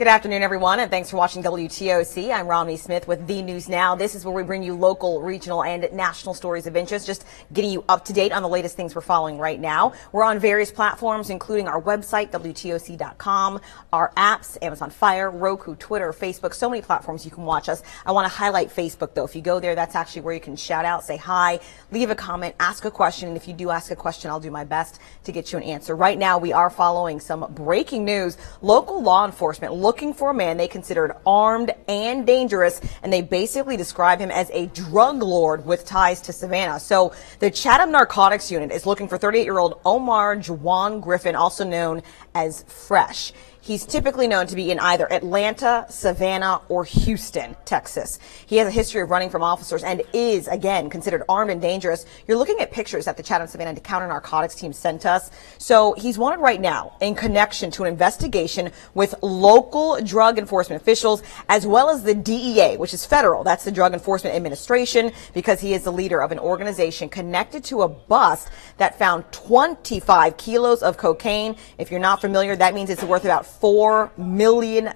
Good afternoon, everyone, and thanks for watching WTOC. I'm Romney Smith with The News Now. This is where we bring you local, regional, and national stories of interest, just getting you up to date on the latest things we're following right now. We're on various platforms, including our website, WTOC.com, our apps, Amazon Fire, Roku, Twitter, Facebook, so many platforms you can watch us. I want to highlight Facebook, though. If you go there, that's actually where you can shout out, say hi, leave a comment, ask a question, and if you do ask a question, I'll do my best to get you an answer. Right now, we are following some breaking news. Local law enforcement looking for a man they considered armed and dangerous, and they basically describe him as a drug lord with ties to Savannah. So the Chatham Narcotics Unit is looking for 38-year-old Omar Juwan Griffin, also known as Fresh. He's typically known to be in either Atlanta, Savannah, or Houston, Texas. He has a history of running from officers and is, again, considered armed and dangerous. You're looking at pictures that the Chatham Savannah Counter Narcotics team sent us. So he's wanted right now in connection to an investigation with local drug enforcement officials, as well as the DEA, which is federal. That's the Drug Enforcement Administration, because he is the leader of an organization connected to a bust that found 25 kilos of cocaine. If you're not familiar, that means it's worth about $4 million,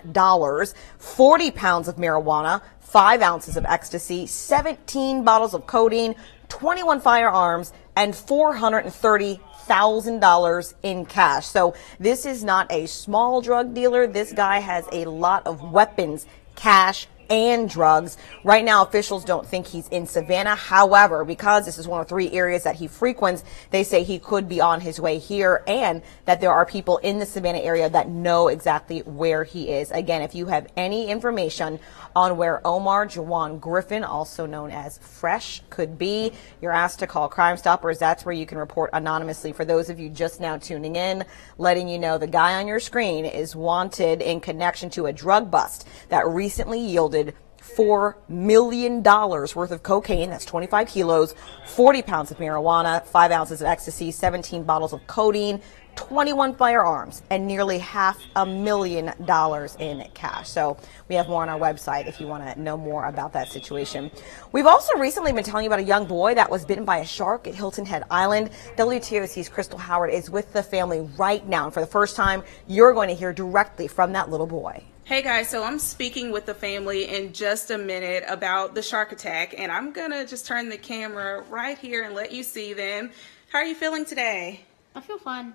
40 pounds of marijuana, 5 ounces of ecstasy, 17 bottles of codeine, 21 firearms, and $430,000 in cash. So this is not a small drug dealer. This guy has a lot of weapons, cash, and drugs. Right now, officials don't think he's in Savannah. However, because this is one of 3 areas that he frequents, they say he could be on his way here, and that there are people in the Savannah area that know exactly where he is. Again, if you have any information on where Omar Juwan Griffin, also known as Fresh, could be, you're asked to call Crime Stoppers. That's where you can report anonymously. For those of you just now tuning in, letting you know the guy on your screen is wanted in connection to a drug bust that recently yielded $4 million worth of cocaine. That's 25 kilos, 40 pounds of marijuana, 5 ounces of ecstasy, 17 bottles of codeine, 21 firearms, and nearly $500,000 in cash. So we have more on our website if you want to know more about that situation. We've also recently been telling you about a young boy that was bitten by a shark at Hilton Head Island. WTOC's Crystal Howard is with the family right now, and for the first time, you're going to hear directly from that little boy. Hey guys, so I'm speaking with the family in just a minute about the shark attack, and I'm gonna just turn the camera right here and let you see them. How are you feeling today? I feel fine.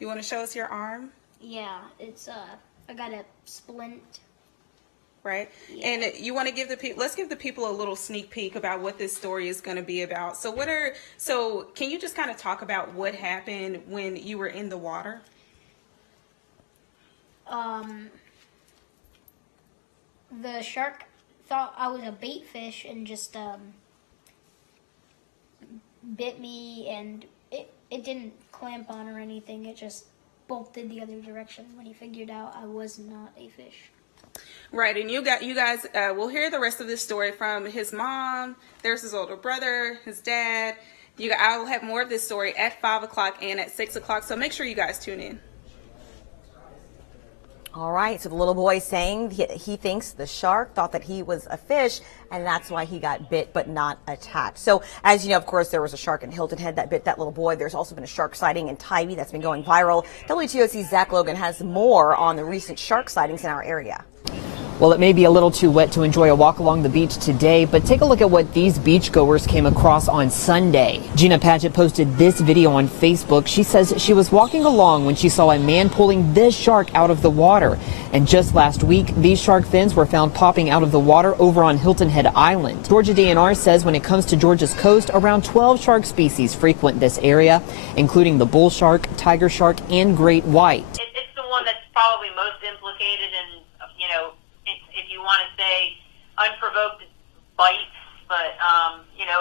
You want to show us your arm? Yeah, it's I got a splint. Right? Yeah. And you want to give the people, let's give the people a little sneak peek about what this story is going to be about. So can you just kind of talk about what happened when you were in the water? The shark thought I was a bait fish and just bit me, and it didn't clamp on or anything. It just bolted the other direction when he figured out I was not a fish. Right, and you guys will hear the rest of this story from his mom. There's his older brother, his dad. I'll have more of this story at 5 o'clock and at 6 o'clock, so make sure you guys tune in. All right, so the little boy saying he thinks the shark thought that he was a fish, and that's why he got bit but not attacked. So, as you know, of course, there was a shark in Hilton Head that bit that little boy. There's also been a shark sighting in Tybee that's been going viral. WTOC's Zach Logan has more on the recent shark sightings in our area. Well, it may be a little too wet to enjoy a walk along the beach today, but take a look at what these beachgoers came across on Sunday. Gina Padgett posted this video on Facebook. She says she was walking along when she saw a man pulling this shark out of the water. And just last week, these shark fins were found popping out of the water over on Hilton Head Island. Georgia DNR says when it comes to Georgia's coast, around 12 shark species frequent this area, including the bull shark, tiger shark, and great white. It's the one that's probably most implicated in, if you want to say unprovoked bites, but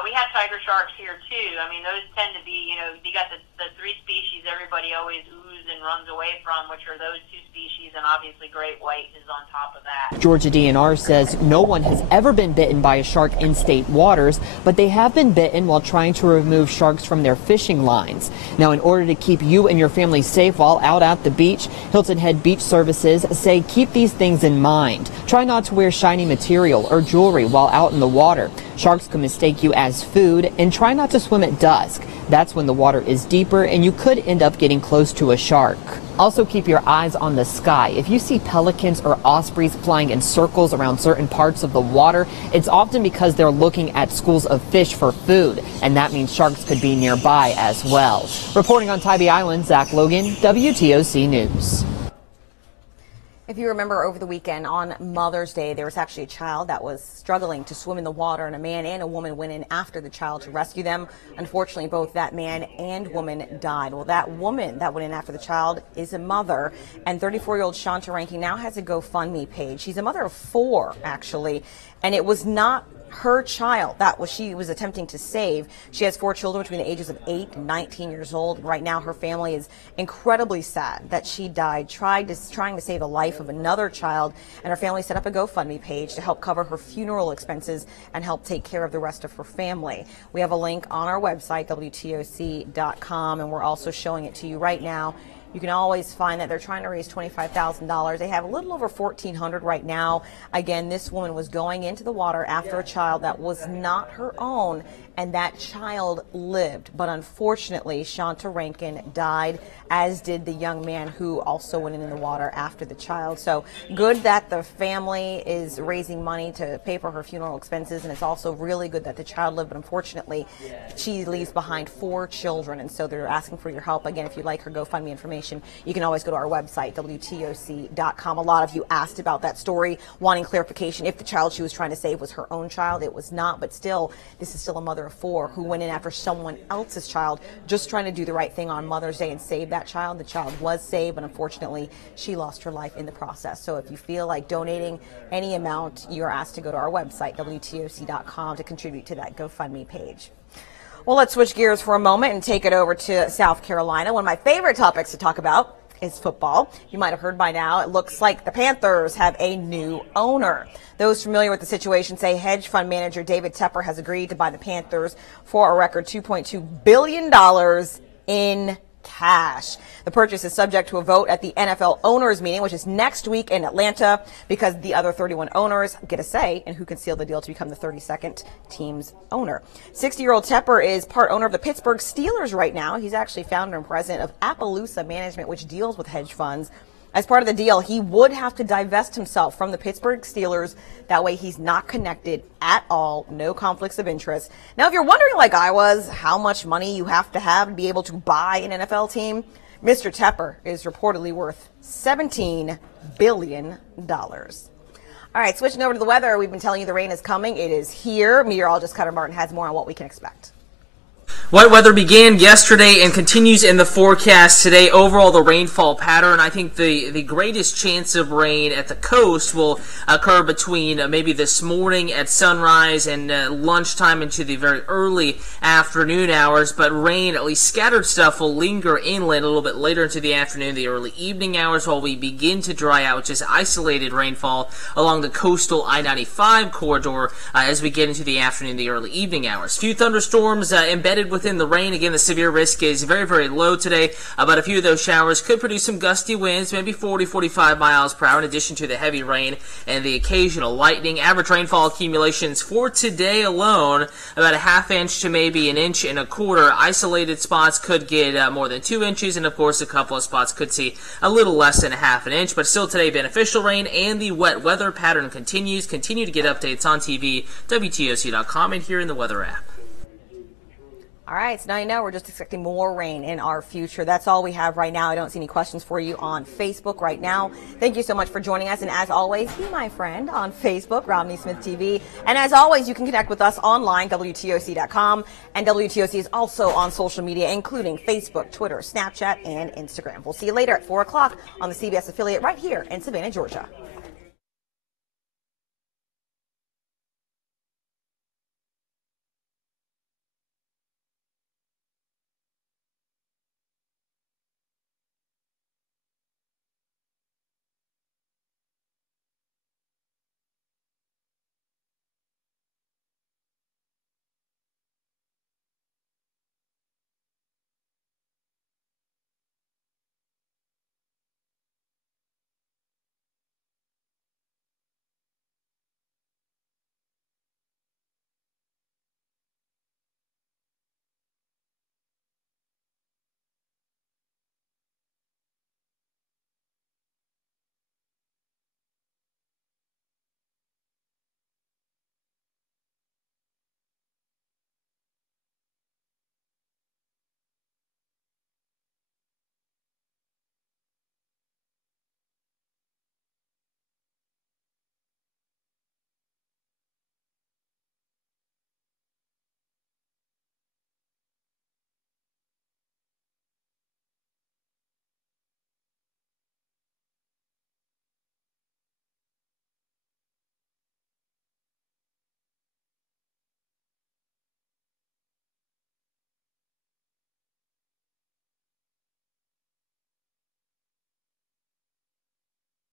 we have tiger sharks here too. I mean, those tend to be, you got the 3 species everybody always oozes and runs away from, which are those 2 species, and obviously great white is on top of that. Georgia DNR says no one has ever been bitten by a shark in state waters, but they have been bitten while trying to remove sharks from their fishing lines. Now, in order to keep you and your family safe while out at the beach, Hilton Head Beach Services say keep these things in mind. Try not to wear shiny material or jewelry while out in the water. Sharks can mistake you as food, and try not to swim at dusk. That's when the water is deeper and you could end up getting close to a shark. Also keep your eyes on the sky. If you see pelicans or ospreys flying in circles around certain parts of the water, it's often because they're looking at schools of fish for food, and that means sharks could be nearby as well. Reporting on Tybee Island, Zach Logan, WTOC News. If you remember over the weekend on Mother's Day, there was actually a child that was struggling to swim in the water, and a man and a woman went in after the child to rescue them. Unfortunately, both that man and woman died. Well, that woman that went in after the child is a mother, and 34-year-old Shanta Rankin now has a GoFundMe page. She's a mother of 4, actually, and it was not her child that she was attempting to save. She has 4 children between the ages of 8 and 19 years old. Right now, her family is incredibly sad that she died trying to save the life of another child, and her family set up a GoFundMe page to help cover her funeral expenses and help take care of the rest of her family. We have a link on our website, WTOC.com, and we're also showing it to you right now. You can always find that they're trying to raise $25,000. They have a little over $1,400 right now. Again, this woman was going into the water after a child that was not her own, and that child lived. But unfortunately, Shanta Rankin died, as did the young man who also went in the water after the child. So good that the family is raising money to pay for her funeral expenses, and it's also really good that the child lived. But unfortunately, she leaves behind 4 children, and so they're asking for your help. Again, if you'd like her GoFundMe information, you can always go to our website, WTOC.com. A lot of you asked about that story, wanting clarification if the child she was trying to save was her own child. It was not, but still, this is still a mother of 4 who went in after someone else's child, just trying to do the right thing on Mother's Day and save that child. The child was saved, but unfortunately, she lost her life in the process. So if you feel like donating any amount, you're asked to go to our website, WTOC.com, to contribute to that GoFundMe page. Well, let's switch gears for a moment and take it over to South Carolina. One of my favorite topics to talk about is football. You might have heard by now, it looks like the Panthers have a new owner. Those familiar with the situation say hedge fund manager David Tepper has agreed to buy the Panthers for a record $2.2 billion in cash. The purchase is subject to a vote at the NFL owners meeting, which is next week in Atlanta, because the other 31 owners get a say in who can seal the deal to become the 32nd team's owner. 60-year-old Tepper is part owner of the Pittsburgh Steelers right now. He's actually founder and president of Appaloosa Management, which deals with hedge funds. As part of the deal, he would have to divest himself from the Pittsburgh Steelers. That way he's not connected at all, no conflicts of interest. Now, if you're wondering, like I was, how much money you have to be able to buy an NFL team, Mr. Tepper is reportedly worth $17 billion. All right, switching over to the weather, we've been telling you the rain is coming. It is here. Meteorologist Cutter Martin has more on what we can expect. Wet weather began yesterday and continues in the forecast today. Overall, the rainfall pattern, I think the greatest chance of rain at the coast will occur between maybe this morning at sunrise and lunchtime into the very early afternoon hours. But rain, at least scattered stuff, will linger inland a little bit later into the afternoon, the early evening hours, while we begin to dry out, just isolated rainfall along the coastal I-95 corridor as we get into the afternoon, the early evening hours. Few thunderstorms embedded within the rain. Again, the severe risk is very, very low today, but a few of those showers could produce some gusty winds, maybe 40, 45 miles per hour, in addition to the heavy rain and the occasional lightning. Average rainfall accumulations for today alone, about a half inch to maybe an inch and a quarter. Isolated spots could get more than 2 inches, and of course a couple of spots could see a little less than a half an inch, but still today beneficial rain, and the wet weather pattern continues. Continue to get updates on TV, WTOC.com, and here in the weather app. All right, so now you know we're just expecting more rain in our future. That's all we have right now. I don't see any questions for you on Facebook right now. Thank you so much for joining us. And as always, be my friend on Facebook, Romney Smith TV. And as always, you can connect with us online, WTOC.com. And WTOC is also on social media, including Facebook, Twitter, Snapchat, and Instagram. We'll see you later at 4 o'clock on the CBS affiliate right here in Savannah, Georgia.